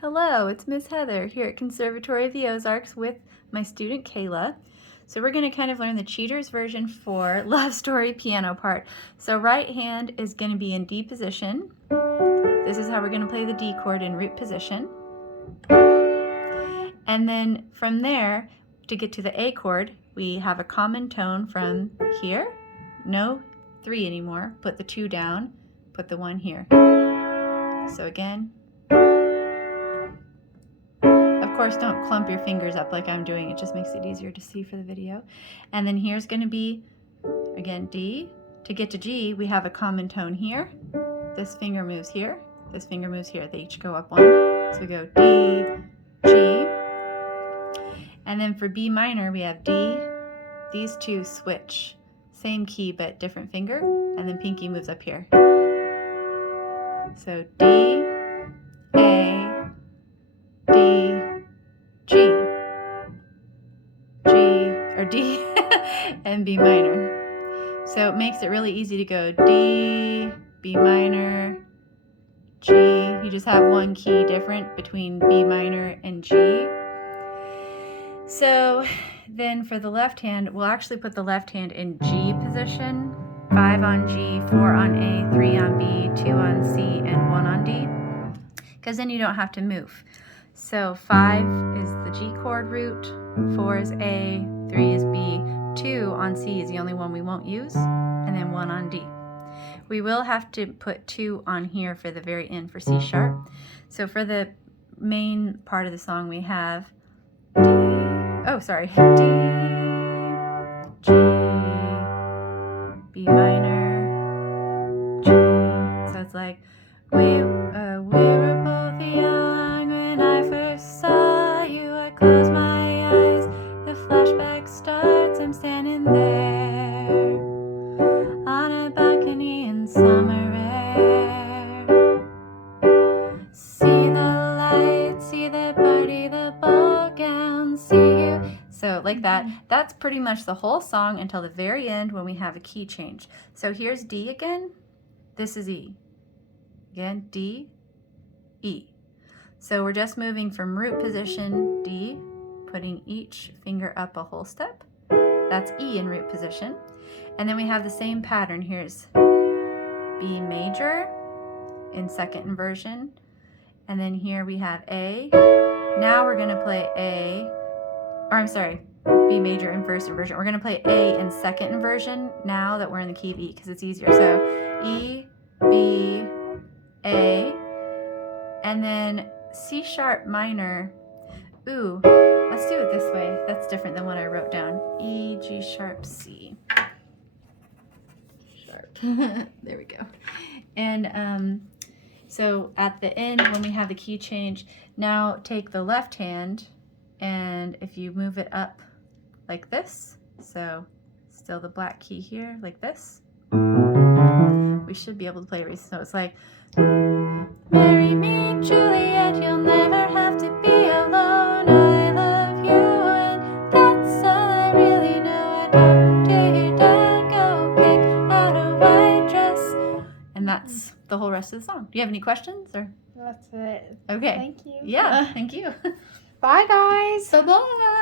Hello, it's Miss Heather here at Conservatory of the Ozarks with my student Kayla. So we're going to kind of learn the cheater's version for Love Story piano part. So right hand is going to be in D position. This is how we're going to play the D chord in root position. And then from there, to get to the A chord, we have a common tone from here. No 3 anymore. Put the 2 down, put the 1 here. So again, of course, don't clump your fingers up like I'm doing. It just makes it easier to see for the video. And then here's going to be, again, D. To get to G, we have a common tone here. This finger moves here. This finger moves here. They each go up 1. So we go D, G. And then for B minor, we have D. These two switch. Same key, but different finger. And then pinky moves up here. So D, A, D, G, or D, and B minor. So it makes it really easy to go D, B minor, G. You just have one key different between B minor and G. So then for the left hand, we'll actually put the left hand in G position. 5 on G, 4 on A, 3 on B, 2 on C, and 1 on D. Because then you don't have to move. So 5 is the G chord root, 4 is A, 3 is B, 2 on C is the only one we won't use, and then 1 on D. We will have to put 2 on here for the very end for C sharp. So for the main part of the song we have D, D, G, B minor, G. So it's like, we were both young when I first saw you. I close my eyes, the flashback starts. I'm standing there on a balcony in summer air. See the lights, see the party, the ball gown, see you. So like that. That's pretty much the whole song until the very end when we have a key change. So here's D again. This is E. Again, D, E. So we're just moving from root position, D, putting each finger up a whole step. That's E in root position. And then we have the same pattern. Here's B major in second inversion. And then here we have A. Now we're going to play B major in first inversion. We're going to play A in second inversion now that we're in the key of E because it's easier. So E, B, A, and then C sharp minor. Ooh, let's do it this way. That's different than what I wrote down. E, G sharp, C. Sharp. There we go. And so at the end, when we have the key change, now take the left hand, and if you move it up like this, so still the black key here, like this, we should be able to play it. So it's like, marry me, Juliet, you'll never have to be alone. I love you, and that's all I really know. I talk to your dad, go pick out a white dress. And that's the whole rest of the song. Do you have any questions? Or? That's it. Okay. Thank you. Yeah, thank you. Bye, guys. Bye-bye.